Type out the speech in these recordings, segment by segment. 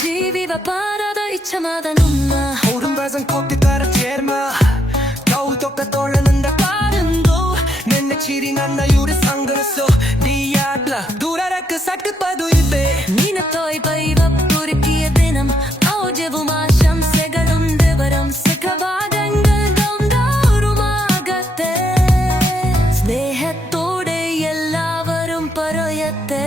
ജീവിതപാത ഇച്ഛമാതനുമ്മ 오른발선 곱게 따라 제르마 겨우 똑같돌려는다 빠른도 맨날 치링한 나유를 상관했어 디아블라 두라라 그 사끝봐도 일배 니나 toy baby puri piye dinam auje bu maşam segalum devaram sekavadangal gomdarumagate സ്നേഹത്തോടെ എല്ലാവരും പറയട്ടെ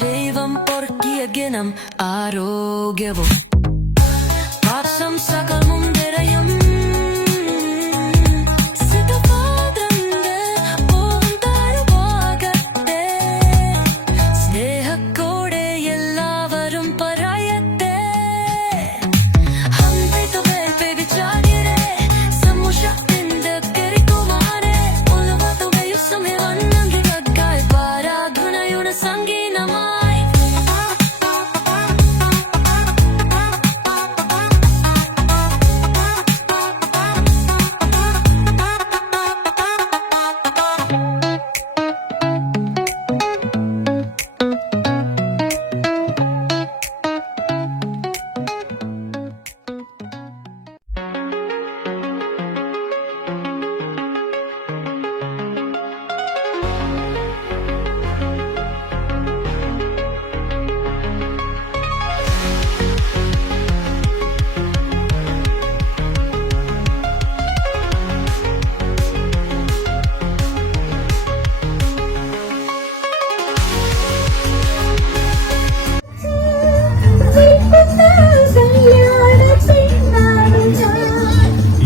ദൈവം പൊറുക്കിയ ഗണം ആരോഗ്യവും ആശംസകളും നിറയും സ്നേഹത്തോടെ എല്ലാവരും പറയട്ടെ സമൂഹത്തിന്റെ പെരുകുമാരെ ഉലകത്തുകയും വന്നതിനക്കായി ആരാധനയുടെ സംഗീതമായി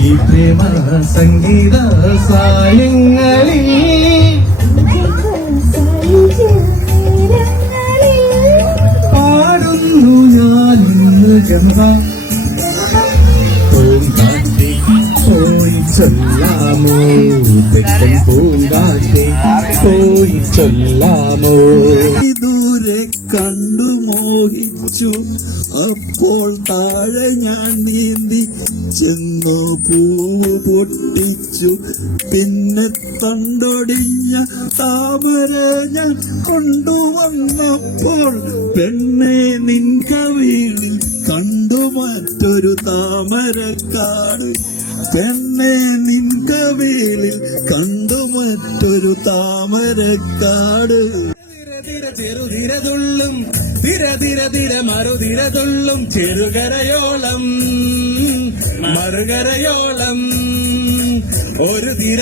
ഈ പ്രേമ സംഗീത സായങ്ങളിൽ പാടുന്നു ഞാനിന്ന് ജന്മ പൂങ്കാറ്റെ പോയി ചൊല്ലാമോ തെക്കൻ പൂങ്കാറ്റെ പോയി ചൊല്ലാമോ ദൂരെ കണ്ടു മോഹിച്ചു അപ്പോൾ താഴെ ഞാൻ നീന്തി ചെന്നു പൂവ് പൊട്ടിച്ചു പിന്നെ തണ്ടൊടിഞ്ഞ താമര ഞാൻ കൊണ്ടുവന്നപ്പോൾ പെണ്ണെ നിൻ കവിളിൽ കണ്ടു മറ്റൊരു താമരക്കാട് പെണ്ണെ നിൻ കവിളിൽ കണ്ടു മറ്റൊരു താമരക്കാട് ചെറുതിരതുള്ളും തിര മറുതിരതുള്ളും ചെറുകരയോളം മറുകരയോളം ഒരു തിര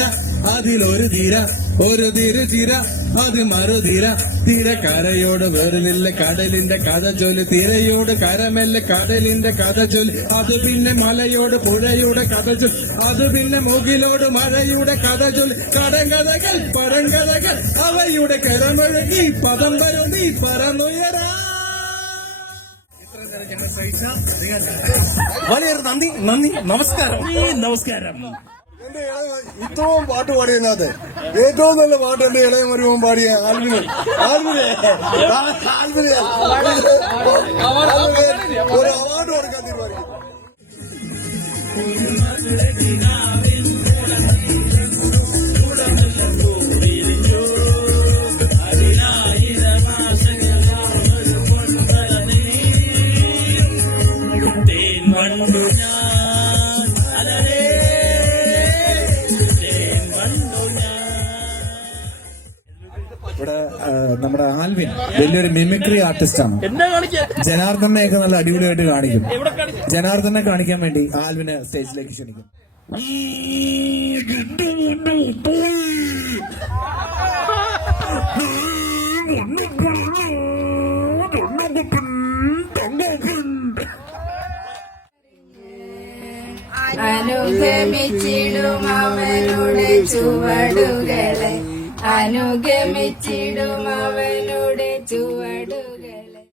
അതിലൊരു തിര ഒരു തിര അത് മറുതിര തിര കരയോട് വെറുവില്ല കടലിന്റെ കഥ ചൊല്ലി തിരയോട് കരമല്ല കടലിന്റെ കഥ ചൊല്ലി അത് പിന്നെ മലയോട് പുഴയുടെ കഥ ചൊല്ലി അത് പിന്നെ മുകിലോട് മഴയുടെ കഥ ചൊല്ലി കടങ്കഥകൾ പഴങ്കഥകൾ അവയുടെ കരമഴകി പദം വരും നീ പറന്നുയരാ. വലിയൊരു നന്ദി നമസ്കാരം. ഇത്രയും പാട്ട് പാടിയതിനകത്ത് ഏറ്റവും നല്ല പാട്ട് എന്റെ ഇളയ മരുമോൻ പാടിയ ആൽബിനെ ഒരു അവാർഡ് കൊടുക്കാൻ തീരുമാനിക്കും. നമ്മുടെ ആൽവിൻ വലിയൊരു മിമിക്രി ആർട്ടിസ്റ്റ് ആണ്. ജനാർദ്ദനെയൊക്കെ നല്ല അടിപൊളിയായിട്ട് കാണിക്കും. ജനാർദ്ദനെ കാണിക്കാൻ വേണ്ടി ആൽവിനെ സ്റ്റേജിലേക്ക് ക്ഷണിക്കും. അനുഗമിച്ചിടും അവനുടെ ചുവടുകളെ അനുഗമിച്ചിടും അവനുടെ ചുവടുകളെ